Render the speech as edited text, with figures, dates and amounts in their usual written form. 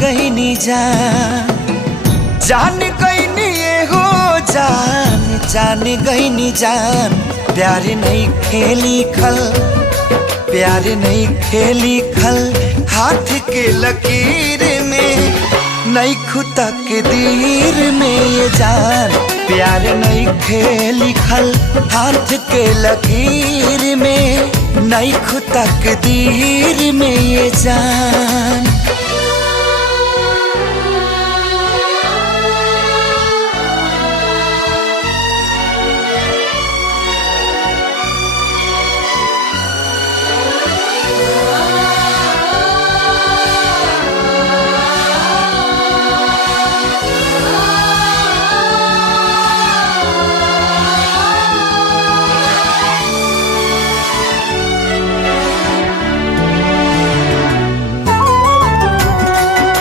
गईनी जान गईनी हो जान गईनी जान। प्यार नहीं खेली खल, प्यार नहीं खेली खल, हाथ के लकीर में नहीं खुदा के दीर में ये जान। प्यार नहीं खेली खल, हाथ के लकीर में नहीं खुदा के दीर में ये जान।